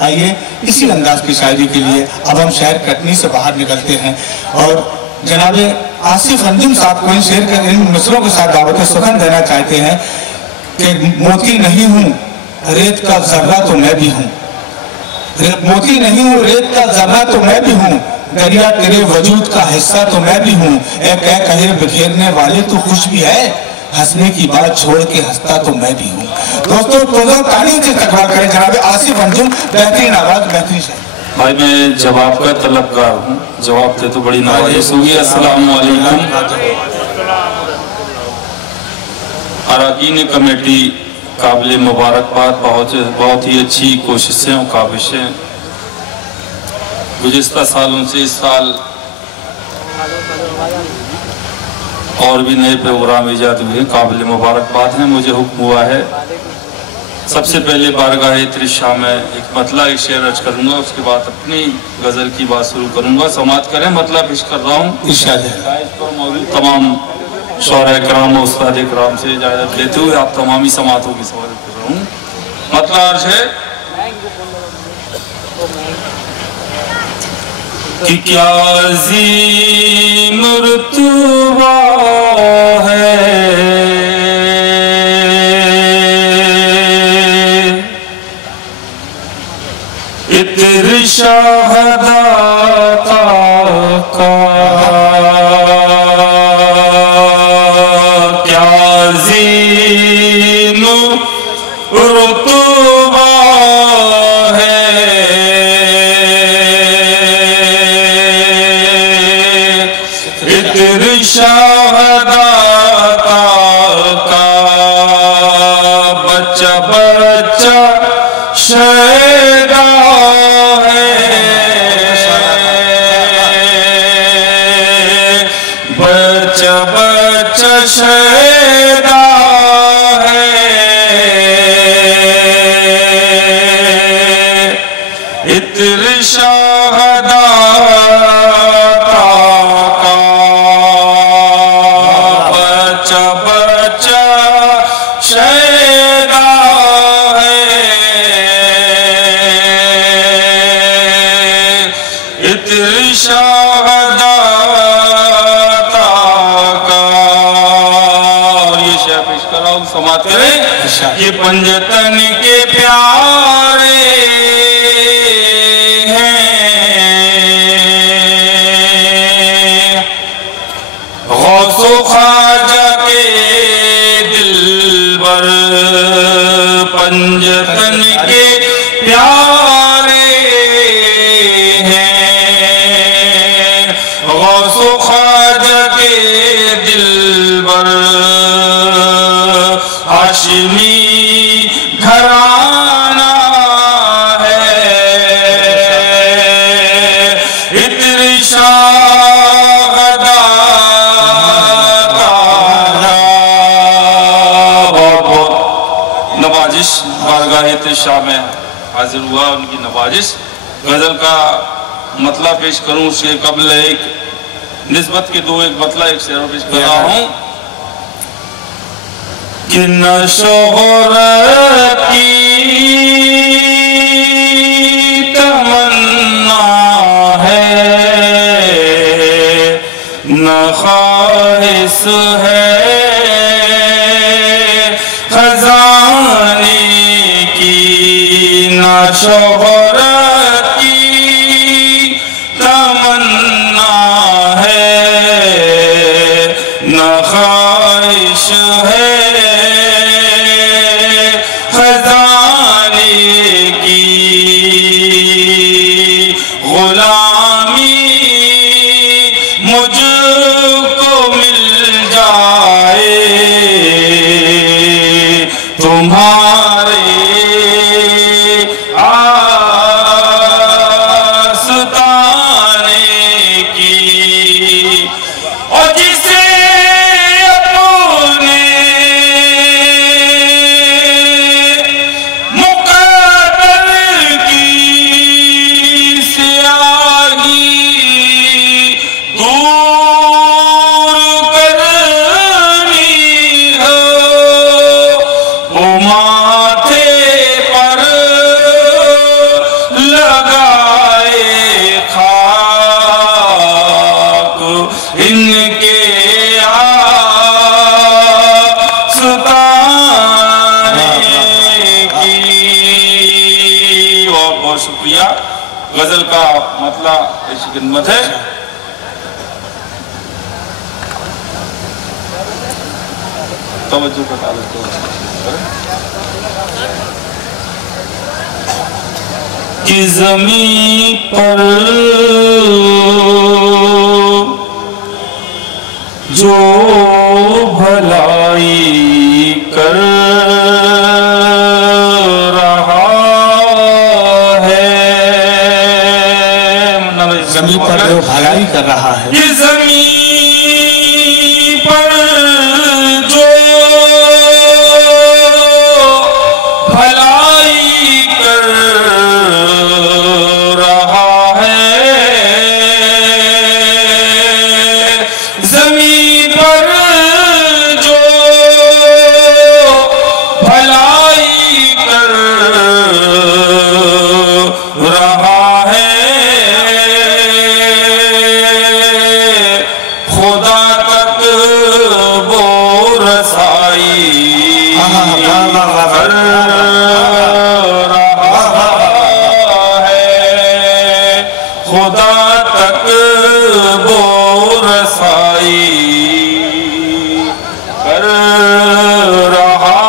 आइए इसी अंदाज की शायरी के लिए अब हम शहर कटनी से बाहर निकलते हैं और जनाबे आसिफ अंजुम साहब को इन शेर के इन मिसरों के साथ दावत सुखन देना चाहते हैं कि मोती नहीं हूँ रेत का जर्रा तो मैं भी हूँ, मोती नहीं हूँ रेत का जर्रा तो मैं भी हूँ, दरिया तेरे वजूद का हिस्सा तो मैं भी हूँ, कहे बिखेरने वाले तो खुश भी है, हंसने की बात छोड़ के हंसता तो मैं भी हूँ। दोस्तों तो ताली से तकवा करें जनाब आसिफ अंजुम, बेहतरीन आवाज बेहतरीन शायरी। भाई मैं जवाब का तलबगार हूँ, जवाब दे तो बड़ी नवाजिश होगी। अस्सलाम वालेकुम। अरकान कमेटी काबिल मुबारकबाद, बहुत ही अच्छी कोशिशें और काबिशें गुज़िश्ता सालों से इस साल और भी नए प्रोग्राम ईजाद हुए, काबिल मुबारकबाद हैं। मुझे हुक्म हुआ है सबसे पहले बारगाह त्रिशा में एक मतला एक शेर अर्ज करूंगा, उसके बाद अपनी गज़ल की बात शुरू करूंगा। समाअत करें, मतला पेश कर रहा हूँ। मौजूद तमाम शौरा कराम और उस्ताद कराम से इजाज़त लेते हुए आप तमामी समातों की स्वागत कर रहा हूँ। मतला अर्ज है कि क्या अज़ीम रुतबा है इत्र शाहदा का, क्या अज़ीम रुतबा है इत्र शाहदा का, बच्चा बच्चा शैदा है, बच्चा बच्चा शैदा है, इत्र शाहदा का, बच्चा बच्चा शैदा है, इत्र शाहदा का। और ये शेर पेश कर रहा हूँ, समाअत करें। ये पंजतन के प्यारे गौसो ख्वाजा के दिलबर, पंजतन के प्यारे हैं, गौसो ख्वाजा के दिलबर, हाशिमी घराना है, इत्र शाहदा नवाजिश बारगाह त्रिशा में हाजिर हुआ, उनकी नवाजिश। गजल का मतला पेश करूं उसके कबल एक निस्बत के दो एक मतला एक शेर पेश कर रहा हूं कि न शोहरत की तमन्ना है न ख्वाहिश है खजाने की, न शोहरत की तमन्ना है न ख्वाहिश है खजाने की, गुलामी मुझको मिल जाए तुम्हारे बहुत शुक्रिया। गजल का मतला ऐसी खिदमत है। तवज्जो का ताल्लुक कि ज़मीं पर जो भलाई कर रहा है, ज़मीं पर जो भलाई कर रहा है, ये ज़मीं पर जो भलाई कर रहा है, ज़मीं पर जो भलाई कर रहा है, खुदा तक वो रसाई कर रहा है, खुदा तक वो रसाई कर रहा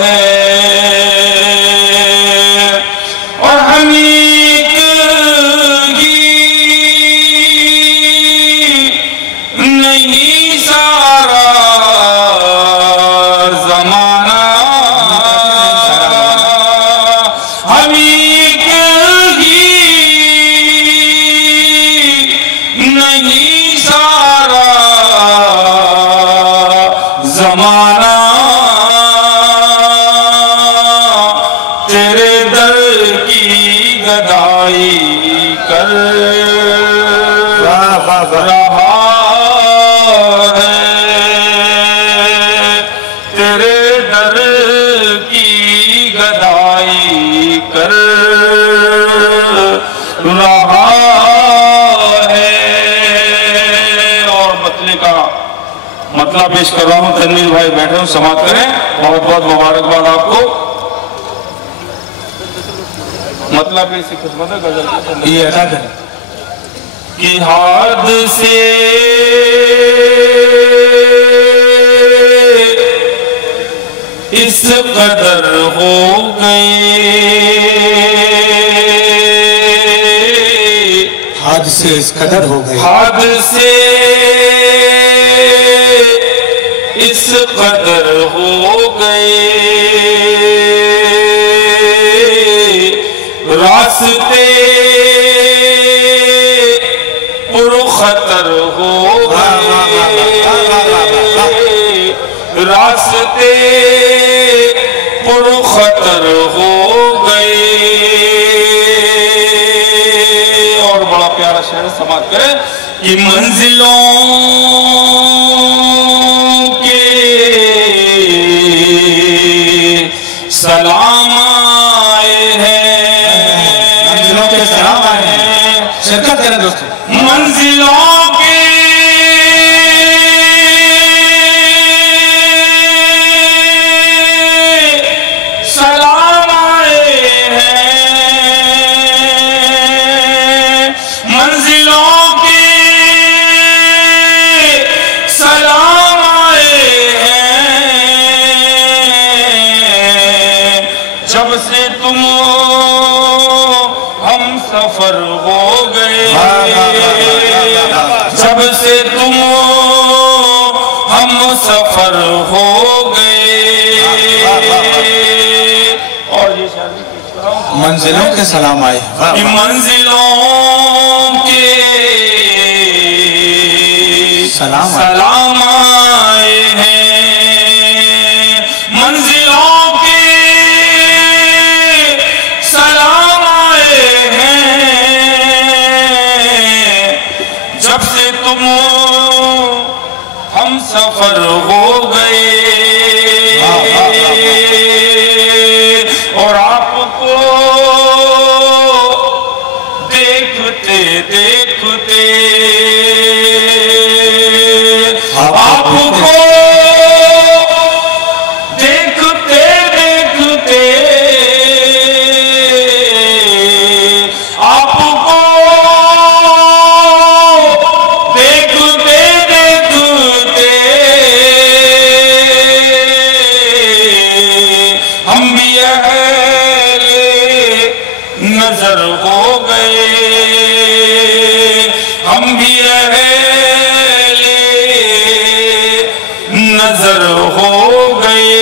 है। और हमीद नहीं सारा ज़माना, हमीद नहीं सारा ज़माना, तेरे दर की गदाई कर रहा है, तेरे दर की गदाई कर रहा है। और मतले का मतला पेश कर रहा हूँ। तनवीर भाई बैठे हो, समाप्त करें। बहुत बहुत मुबारकबाद आपको। मतला पेश की खिदमत है गजल ये अदा करें कि हाथ से इस कदर हो गए, हाथ से इस कदर हो गए, हाथ से इस कदर हो गए, रास्ते पुरखतर हो गए, रास्ते पुरखतर हो गए। और बड़ा प्यारा शेर समाप्त करें कि मंजिलों के सलाम आए हैं, मंजिलों के सलाम आए हैं। शिरकत करें दोस्तों। मंजिलों के सलाम आए हैं, मंजिलों के सलाम आए हैं, जब से तुम हम सफर हो गए, जब से तुम हम सफर हो गए। और ये शादी मंजिलों के सलाम आए, मंजिलों के सलाम आए हैं, मंजिलों के सलाम आए हैं, जब से तुम हम सफर हो गए। और आपको देखते देखते भी अहले नजर हो गए, हम भी अहले नजर हो गए।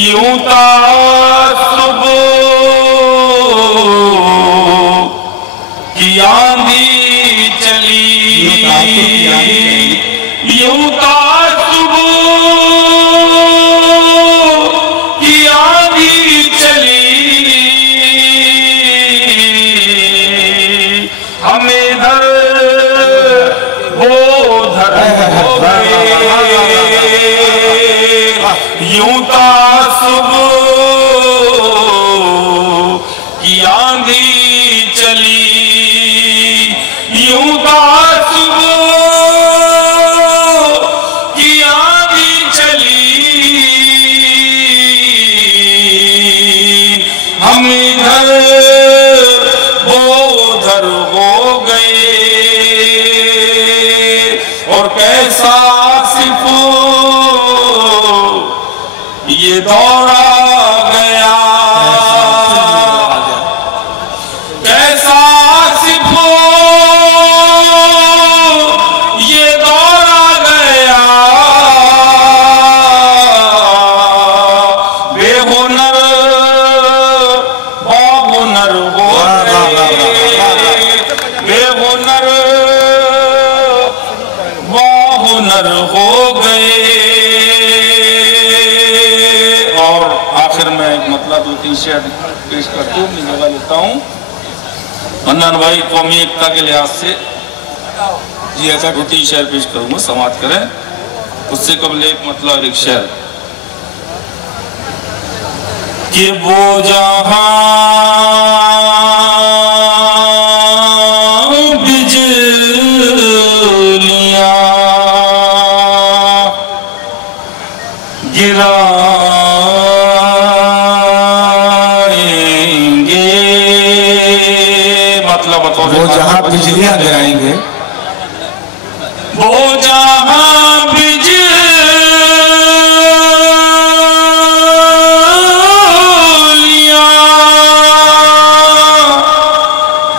यूं तासुब की आंधी चली, यूं तासुब की आंधी चली, हम इधर वो उधर हो गए। यूं तासुब की आंधी चली, यूं तासुब की आंधी चली, हम इधर वो उधर हो गए। और कैसा सिर्फ ये दौड़ा गया, कैसा सिर्फ ये दौड़ा गया। बेहुनर बाहुनर हो गए, बेहुनर बाहुनर हो गए। और आखिर में एक मतलब 2-3 शेर पेश करते हुए मैं जगह लेता हूँ। मन्नान भाई कौमी एकता के लिहाज से जी ऐसा 2-3 शेर पेश करूंगा, समाप्त करें। उससे कबल एक मतलब एक शेर कि वो जहां बिजलियां गिराएंगे, मतलब वो जहां बिजलियां गिराएंगे, वो जहां बिजलियां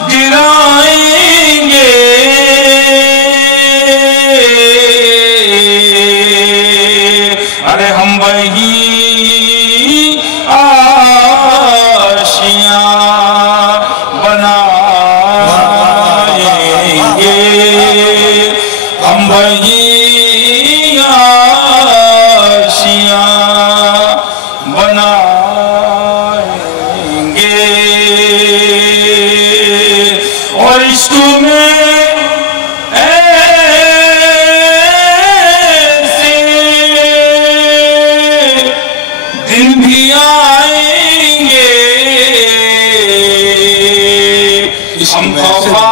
गिराएंगे, अरे हम वही आशियां बनाएंगे, हम वही आशियां बनाएंगे। और इश्क में दिन भी आएंगे, हम खफा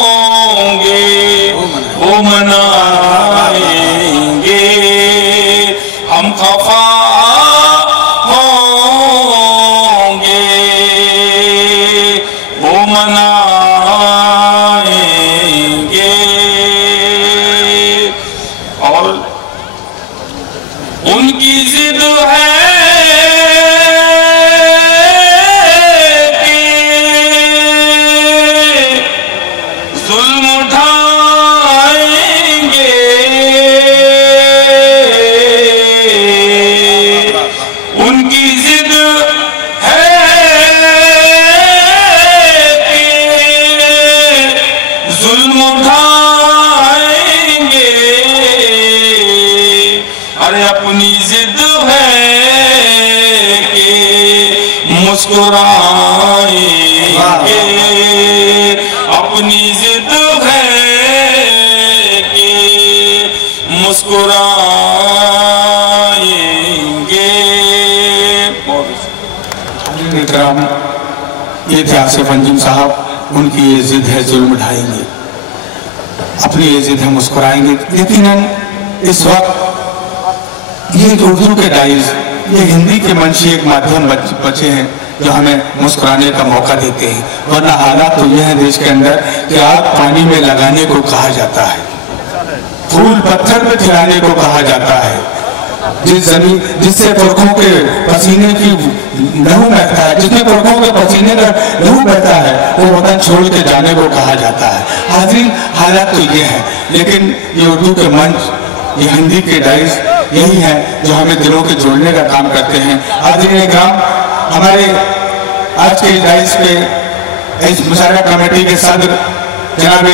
होंगे वो मनाएंगे, हम खफा होंगे वो मनाएंगे। और उनकी जिद है कि जुल्म उठाएंगे, उनकी जिद है कि जुल्म उठाएंगे, अरे अपनी जिद है कि मुस्कुराएंगे, अपनी जिद है कि मुस्कुराएंगे। ये थे आसिफ अंजुम साहब, उनकी ये जिद है जुल्म ढाएंगे, अपनी ये जिद है मुस्कुराएंगे। यकीनन इस वक्त ये उर्दू के डायज, ये हिंदी के मंशी एक माध्यम बचे हैं जो हमें मुस्कुराने का मौका देते हैं, वरना हालात तो यह है देश के अंदर कि आग पानी में लगाने को कहा जाता है। फूल पत्थर पे खिलाने को कहा जाता है। जिस जमीन जिससे पुरखों के पसीने की लहू बहता है, जिसमें पुरखों के पसीने का लहू बहता है, वो वतन छोड़ के जाने को कहा जाता है। हाज़रीन, हालात तो ये है, लेकिन ये उर्दू के मंच, ये हिंदी के डाइस यही है जो हमें दिलों के जोड़ने का काम करते हैं। हाज़रीन इकराम, हमारे आज के डाइस पे इस मुशायरा कमेटी के सदर जनाब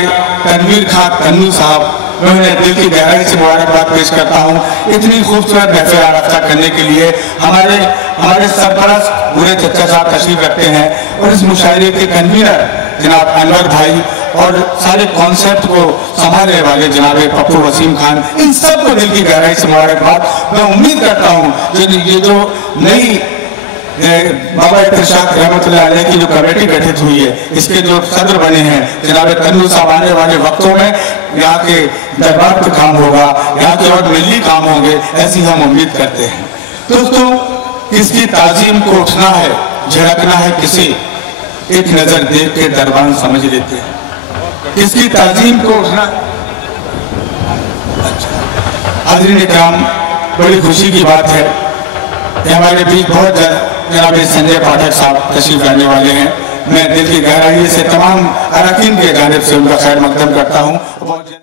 तनवीर खां तन्नू साहब, मैं उन्हें दिल की गहराई से मुबारकबाद पेश करता हूँ इतनी खूबसूरत महफिल आराफ्ता करने के लिए। हमारे सरपरस्त बुरे चचा साहब तशरीफ रखते हैं और इस मुशायरे के कन्वीनर जनाब अनवर भाई और सारे कॉन्सेप्ट को संभालने वाले जनाब पप्पू वसीम खान, इन सबको दिल की गहराई से मुबारकबाद। मैं उम्मीद करता हूँ ये जो नई बाबा इत्तेशाक रहमतुल्लाह अलैह की जो कमेटी गठित हुई है, इसके जो सदर बने हैं जनाब तन्नू साहब, आने वाले वक्तों में यहाँ के दरबार पे काम होगा, यहाँ के और मिली काम होंगे, ऐसी हम उम्मीद करते हैं। दोस्तों, किसकी ताजीम को उठना है, झड़कना है किसे, एक नजर देख के दरबार समझ लेते हैं। किसकी ताजीम को उठना। हाज़रीन इकराम, बड़ी खुशी की बात है कि हमारे बीच बहुत जनाब संजय पाठक साहब तशरीफ लाने वाले हैं। मैं दिल की गहराई से तमाम अरकान के जानिब से उनका खैर मकदम करता हूँ।